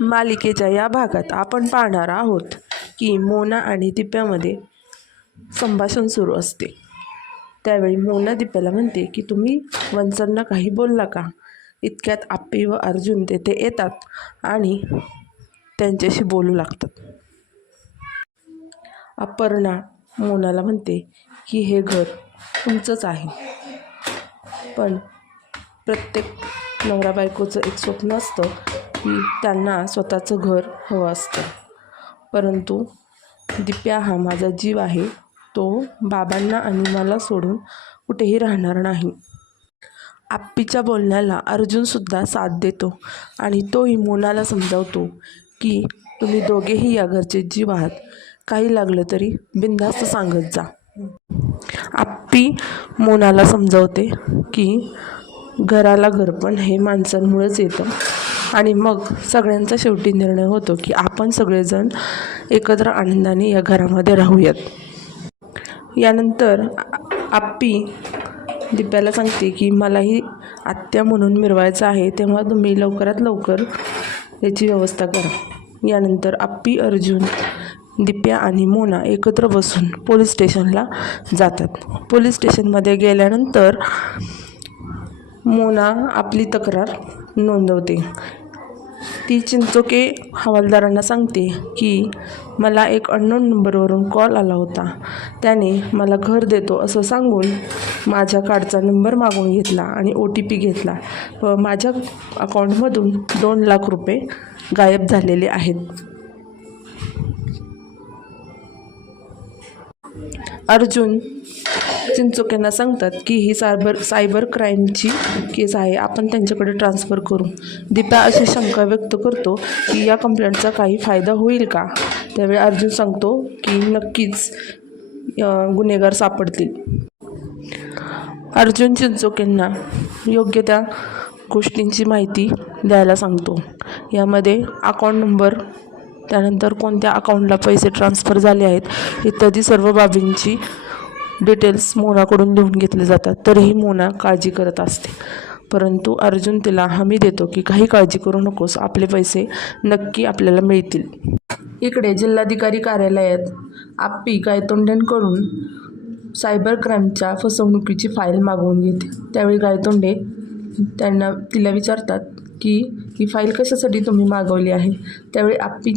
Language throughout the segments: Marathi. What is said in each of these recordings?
मालिकेच्या या भागात आपण पाहणार आहोत की मोना आणि दिप्यामध्ये संभाषण सुरू असते. त्यावेळी मोना दिप्याला म्हणते की तुम्ही वंचांना काही बोलला का? इतक्यात आप्पी व अर्जुन तेथे येतात आणि त्यांच्याशी बोलू लागतात. अपर्णा मोनाला म्हणते की हे घर तुमचंच आहे. पण प्रत्येक नवरा बायकोचं एक स्वप्न असतं की त्यांना स्वतःचं घर हवं असतं. परंतु दिप्या हा माझा जीव आहे. तो बाबांना आणि मला सोडून कुठेही राहणार नाही. आप्पीच्या बोलण्याला अर्जुनसुद्धा साथ देतो आणि तोही मोनाला समजावतो की तुम्ही दोघेही या घरचे जीव आहात काही लागलं तरी बिनधास्त सांगत जा. आप्पी मोनाला समजावते की घराला घरपण हे माणसांमुळेच येतं. आणि मग सगळ्यांचा शेवटी निर्णय होतो की आपण सगळेजण एकत्र आनंदाने या घरामध्ये राहूयात. यानंतर आप्पी दिप्याला सांगते की मलाही आत्या म्हणून मिरवायचं आहे तेव्हा तुम्ही लवकरात लवकर याची व्यवस्था करा. यानंतर आप्पी अर्जुन दिप्या आणि मोना एकत्र बसून पोलीस स्टेशनला जातात. पोलीस स्टेशनमध्ये गेल्यानंतर मोना आपली तक्रार नोंदवते. ती चिंचोके हवालदारांना सांगते की मला एक अननोन नंबरवरून कॉल आला होता. त्याने मला घर देतो असं सांगून माझ्या कार्डचा नंबर मागून घेतला आणि ओ टी पी घेतला. व माझ्या अकाउंटमधून दोन लाख रुपये गायब झालेले आहेत. अर्जुन चिंचोक्यांना सांगतात की ही सायबर सायबर क्राईमची केस आहे. आपण त्यांच्याकडे ट्रान्सफर करू. दीपा अशी शंका व्यक्त करतो की या कंप्लेंटचा काही फायदा होईल का? त्यावेळी अर्जुन सांगतो की नक्कीच गुन्हेगार सापडतील. अर्जुन चिंचोकेंना योग्य त्या गोष्टींची माहिती द्यायला सांगतो. यामध्ये अकाउंट नंबर त्यानंतर कोणत्या अकाउंटला पैसे ट्रान्सफर झाले आहेत इत्यादी सर्व बाबींची डिटेल्स मोनाकडून लिहून घेतले जातात. तरीही मोना काळजी करत असते. परंतु अर्जुन तिला हमी देतो की काही काळजी करू नकोस. आपले पैसे नक्की आपल्याला मिळतील. इकडे जिल्हाधिकारी कार्यालयात आप्पी गायतोंड्यांकडून सायबर क्राईमच्या फसवणुकीची फाईल मागवून घेते. त्यावेळी गायतोंडे त्यांना तिला विचारतात की ही फाईल कशासाठी तुम्ही मागवली आहे? त्यावेळी आप्पी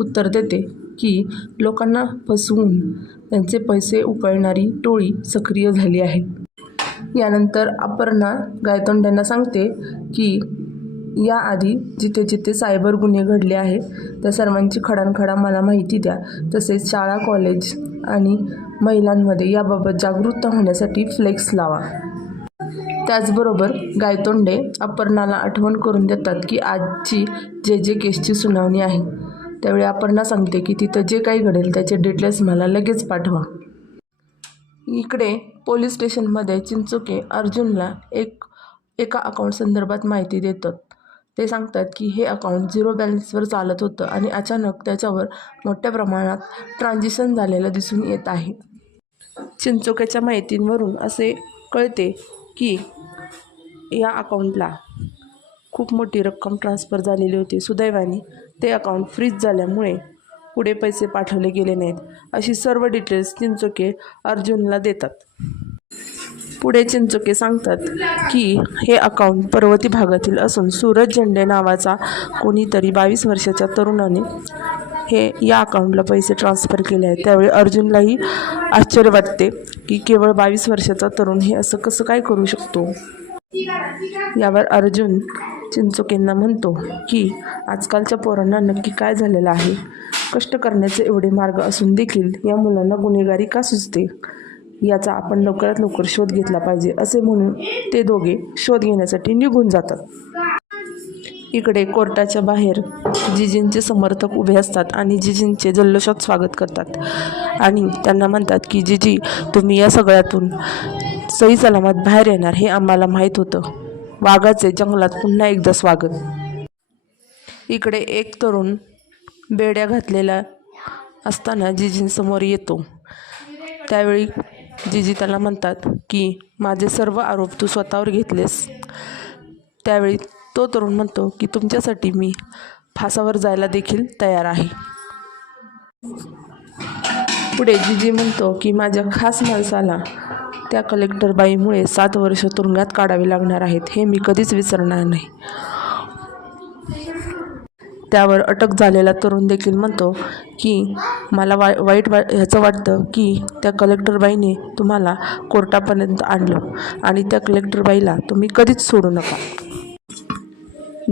उत्तर देते की लोकांना फसवून त्यांचे पैसे उकळणारी टोळी सक्रिय झाली आहे. यानंतर अपर्णा गायतोंड्यांना सांगते की याआधी जिथे जिथे सायबर गुन्हे घडले आहेत त्या सर्वांची खडानखडा मला माहिती द्या. तसेच शाळा कॉलेज आणि महिलांमध्ये याबाबत जागरूकता होण्यासाठी फ्लेक्स लावा. त्याचबरोबर गायतोंडे अपर्णाला आठवण करून देतात की आजची जे जे केसची सुनावणी आहे त्यावेळी अपर्णा सांगते की तिथं जे काही घडेल त्याचे डिटेल्स मला लगेच पाठवा. इकडे पोलीस स्टेशनमध्ये चिंचुके अर्जुनला एक एका अकाउंट संदर्भात माहिती देतात. ते सांगतात की हे अकाउंट झिरो बॅलन्सवर चालत होतं आणि अचानक त्याच्यावर मोठ्या प्रमाणात ट्रान्झिशन झालेलं दिसून येत आहे. चिंचोक्याच्या माहितींवरून असे कळते की या अकाउंटला खूप मोठी रक्कम ट्रान्सफर झालेली होती. सुदैवाने ते अकाउंट फ्रीज झाल्यामुळे पुढे पैसे पाठवले गेले नाहीत. अशी सर्व डिटेल्स चिंचोके अर्जुनला देतात. पुढे चिंचोके सांगतात की हे अकाउंट पर्वती भागातील असून सूरज झेंडे नावाचा कोणीतरी बावीस वर्षाच्या तरुणाने हे या अकाउंटला पैसे ट्रान्सफर केले आहेत. त्यावेळी अर्जुनलाही आश्चर्य वाटते की केवळ बावीस वर्षाचा तरुण हे असं कसं काय करू शकतो? यावर अर्जुन चिंचोकेंना म्हणतो की आजकालच्या पोरांना नक्की काय झालेलं आहे? कष्ट करण्याचे एवढे मार्ग असून देखील या मुलांना गुन्हेगारी का सुचते? याचा आपण लवकरात लवकर शोध घेतला पाहिजे असे म्हणून ते दोघे शोध घेण्यासाठी निघून जातात. इकडे कोर्टाच्या बाहेर जिजींचे समर्थक उभे असतात आणि जिजींचे जल्लोषात स्वागत करतात. आणि त्यांना म्हणतात की जिजी तुम्ही या सगळ्यातून सही सलामत बाहेर येणार हे आम्हाला माहीत होतं. वाघाचे जंगलात पुन्हा एकदा स्वागत. इकडे एक तरुण बेड्या घातलेला असताना जिजींसमोर येतो. त्यावेळी जिजी त्याला म्हणतात की माझे सर्व आरोप तू स्वतःवर घेतलेस. त्यावेळी तो तरुण म्हणतो की तुमच्यासाठी मी फासावर जायला देखील तयार आहे. पुढे जिजी म्हणतो की माझ्या खास माणसाला त्या कलेक्टरबाईमुळे सात वर्ष तुरुंगात काढावी लागणार आहेत हे मी कधीच विसरणार नाही. त्यावर अटक झालेला तरुण देखील म्हणतो की मला वा वाईट वा ह्याचं वाटतं की त्या कलेक्टरबाईने तुम्हाला कोर्टापर्यंत आणलं आणि त्या कलेक्टरबाईला तुम्ही कधीच सोडू नका.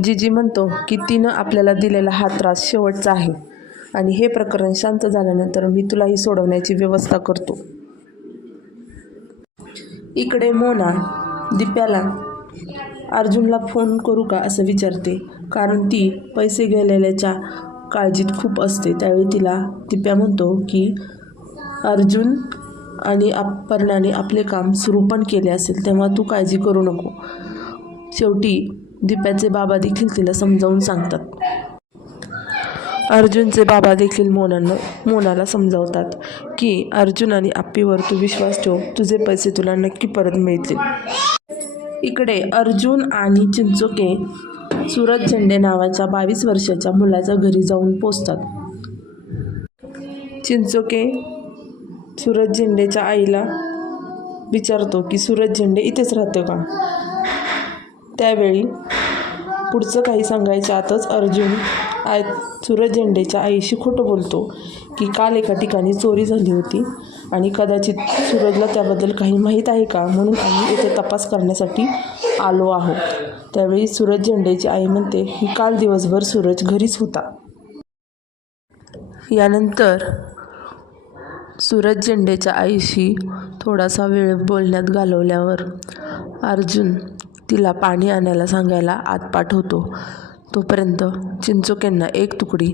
जीजी म्हणतो की तिनं आपल्याला दिलेला हा त्रास शेवटचा आहे आणि हे प्रकरण शांत झाल्यानंतर मी तुलाही सोडवण्याची व्यवस्था करतो. इकडे मोना दिप्याला अर्जुनला फोन करू का? असं विचारते. कारण ती पैसे गेलेल्याच्या काळजीत खूप असते. त्यावेळी तिला दिप्या म्हणतो की अर्जुन आणि अपर्णाने आपले काम सुरू पण केले असेल तेव्हा तू काळजी करू नको. शेवटी दिप्याचे बाबा देखील तिला समजावून सांगतात. अर्जुनचे बाबा देखील मोनानं मोनाला समजावतात की अर्जुन आणि आप्पीवर तू विश्वास ठेव. तुझे पैसे तुला नक्की परत मिळतील. इकडे अर्जुन आणि चिंचोके सूरज झेंडे नावाच्या बावीस वर्षाच्या मुलाच्या घरी जाऊन पोचतात. चिंचोके सूरज झेंडेच्या आईला विचारतो की सूरज झेंडे इथेच राहतो का? त्यावेळी पुढचं काही सांगायच्या आतच अर्जुन आय सूरज झेंडेच्या आईशी खोटं बोलतो की काल एका ठिकाणी चोरी झाली होती आणि कदाचित सूरजला त्याबद्दल काही माहीत आहे का म्हणून आम्ही येथे तपास करण्यासाठी आलो आहोत. त्यावेळी सूरज झेंडेची आई म्हणते की काल दिवसभर सूरज घरीच होता. यानंतर सूरज झेंडेच्या आईशी थोडासा वेळ बोलण्यात घालवल्यावर अर्जुन तिला पाणी आणायला सांगायला आत पाठवतो. तोपर्यंत चिंचोक्यांना एक तुकडी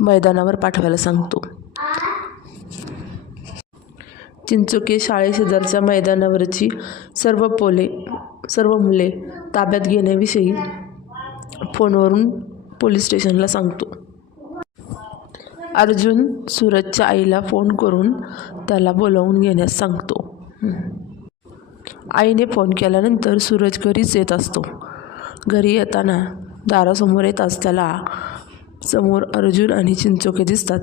मैदानावर पाठवायला सांगतो. चिंचोके शाळेशेजारच्या मैदानावरची सर्व पोले सर्व मुले ताब्यात घेण्याविषयी फोनवरून पोलीस स्टेशनला सांगतो. अर्जुन सूरजच्या आईला फोन करून त्याला बोलावून घेण्यास सांगतो. आईने फोन केल्यानंतर सूरज घरीच येत असतो. घरी येताना दारासमोर येताच त्याला समोर अर्जुन आणि चिंचोके दिसतात.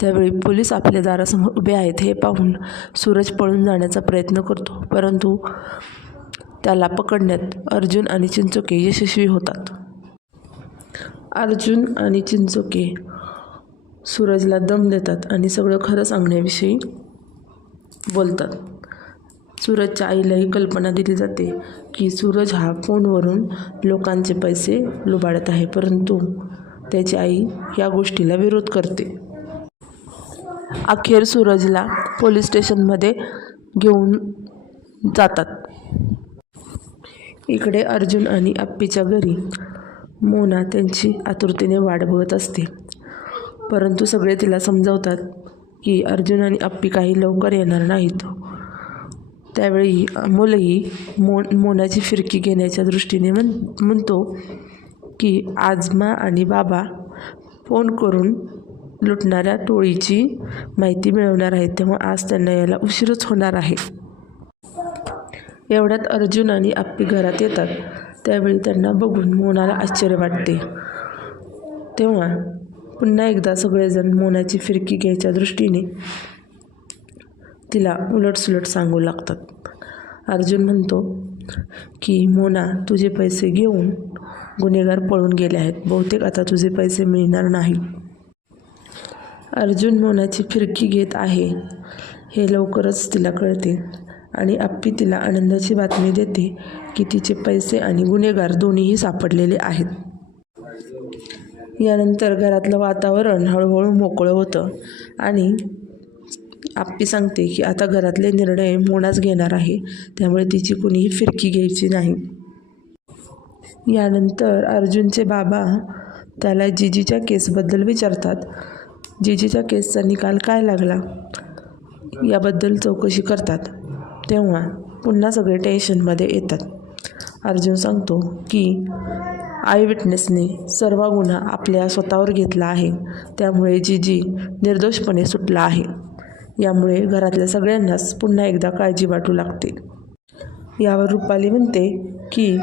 त्यावेळी पोलीस आपल्या दारासमोर उभे आहेत हे पाहून सूरज पळून जाण्याचा प्रयत्न करतो परंतु त्याला पकडण्यात अर्जुन आणि चिंचोके यशस्वी होतात. अर्जुन आणि चिंचोके सूरजला दम देतात आणि सगळं खरं सांगण्याविषयी बोलतात. सूरजच्या आईलाही कल्पना दिली जाते की सूरज हा फोनवरून लोकांचे पैसे लुबाडत आहे परंतु त्याची आई या गोष्टीला विरोध करते. अखेर सूरजला पोलीस स्टेशनमध्ये घेऊन जातात. इकडे अर्जुन आणि आप्पीच्या घरी मोना त्यांची आतुरतेने वाट बघत असते. परंतु सगळे तिला समजावतात की अर्जुन आणि आप्पी काही लवकर येणार नाहीत. त्यावेळी अमोलही मो मोनाची फिरकी घेण्याच्या दृष्टीने म्हण म्हणतो की आजमा आणि बाबा फोन करून लुटणाऱ्या टोळीची माहिती मिळवणार आहेत. तेव्हा आज त्यांना यायला उशीरच होणार आहे. एवढ्यात अर्जुन आणि आप्पी घरात येतात. त्यावेळी त्यांना बघून मोनाला आश्चर्य वाटते. तेव्हा पुन्हा एकदा सगळेजण मोनाची फिरकी घ्यायच्या दृष्टीने तिला उलटसुलट सांगू लागतात. अर्जुन म्हणतो की मोना तुझे पैसे घेऊन गुन्हेगार पळून गेले आहेत. बहुतेक आता तुझे पैसे मिळणार नाही. अर्जुन मोनाची फिरकी घेत आहे. हे लवकरच तिला कळते आणि आप्पी तिला आनंदाची बातमी देते की तिचे पैसे आणि गुन्हेगार दोन्हीही सापडलेले आहेत. यानंतर घरातलं वातावरण हळूहळू मोकळं होतं आणि आप्पी सांगते की आता घरातले निर्णय मोनाच घेणार आहे त्यामुळे तिची कुणीही फिरकी घ्यायची नाही. यानंतर अर्जुनचे बाबा त्याला जिजीच्या केसबद्दल विचारतात. जिजीच्या केसचा निकाल काय लागला? याबद्दल चौकशी करतात. तेव्हा पुन्हा सगळे टेन्शनमध्ये येतात. अर्जुन सांगतो की आय विटनेसने सर्व गुन्हा आपल्या स्वतःवर घेतला आहे. त्यामुळे जीजी निर्दोषपणे सुटला आहे. यामुळे घरातल्या सगळ्यांनाच पुन्हा एकदा काळजी वाटू लागते. यावर रुपाली म्हणते की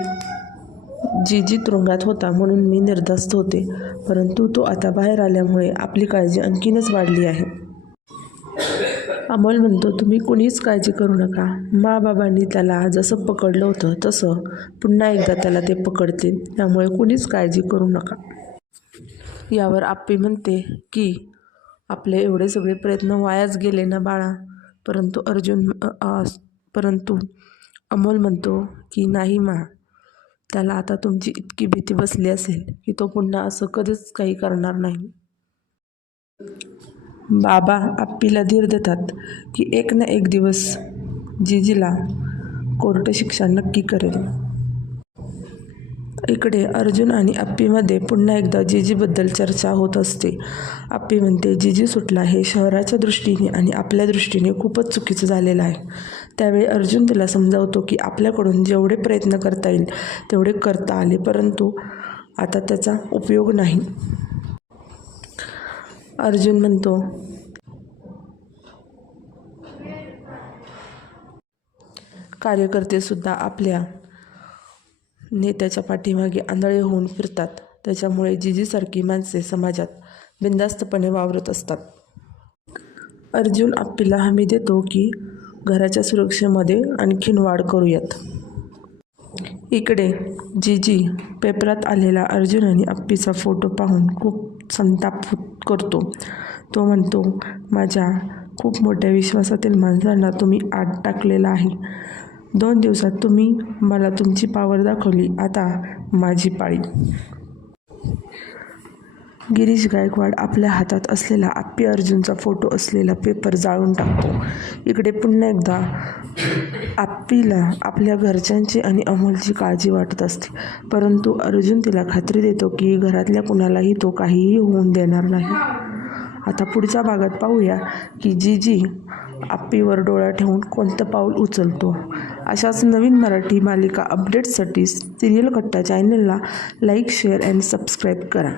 जीजी तुरुंगात होता म्हणून मी निर्धास्त होते परंतु तो आता बाहेर आल्यामुळे आपली काळजी आणखीनच वाढली आहे. अमोल म्हणतो तुम्ही कुणीच काळजी करू नका. मा बाबांनी त्याला जसं पकडलं होतं तसं पुन्हा एकदा त्याला ते पकडतील. त्यामुळे कुणीच काळजी करू नका. यावर आप्पी म्हणते की आपले एवढे सगळे प्रयत्न वायाच गेले ना बाळा. परंतु अर्जुन परंतु अमोल म्हणतो की नाही मा त्याला आता तुमची इतकी भीती बसली असेल की तो पुन्हा असं कधीच काही करणार नाही. बाबा आप्पीला धीर देतात की एक ना एक दिवस जिजीला कोर्ट शिक्षा नक्की करेल. इकडे अर्जुन आणि आप्पीमध्ये पुन्हा एकदा जिजीबद्दल चर्चा होत असते. आप्पी म्हणते जिजी सुटला हे शहराच्या दृष्टीने आणि आपल्या दृष्टीने खूपच चुकीचं झालेलं आहे. त्यावेळी अर्जुन तिला समजावतो की आपल्याकडून जेवढे प्रयत्न करता येईल तेवढे करता आले परंतु आता त्याचा उपयोग नाही. अर्जुन म्हणतो कार्यकर्तेसुद्धा आपल्या नेत्याच्या पाठीमागे आंधळे होऊन फिरतात. त्याच्यामुळे जिजीसारखी माणसे समाजात बिनधास्तपणे वावरत असतात. अर्जुन आप्पीला हमी देतो की घराच्या सुरक्षेमध्ये आणखीन वाढ करूयात. इकडे जीजी पेपरात आलेला अर्जुन आणि अप्पीचा फोटो पाहून खूप संताप करतो. तो म्हणतो माझ्या खूप मोठ्या विश्वासातील माणसांना तुम्ही आत टाकलेला आहे. दोन दिवसात तुम्ही मला तुमची पावर दाखवली. आता माझी पाळी. गिरीश गायकवाड आपल्या हातात असलेला आप्पी अर्जुनचा फोटो असलेला पेपर जाळून टाकतो. इकडे पुन्हा एकदा आप्पीला आपल्या घरच्यांची आणि अमोलची काळजी वाटत असते. परंतु अर्जुन तिला खात्री देतो की घरातल्या कुणालाही तो काहीही होऊन देणार नाही. आता पुढच्या भागात पाहूया की जी जी आप्पीवर डोळा ठेवून कोणतं पाऊल उचलतो? अशाच नवीन मराठी मालिका अपडेट्ससाठी सिरियल कट्टा चॅनलला लाईक शेअर अँड सबस्क्राईब करा.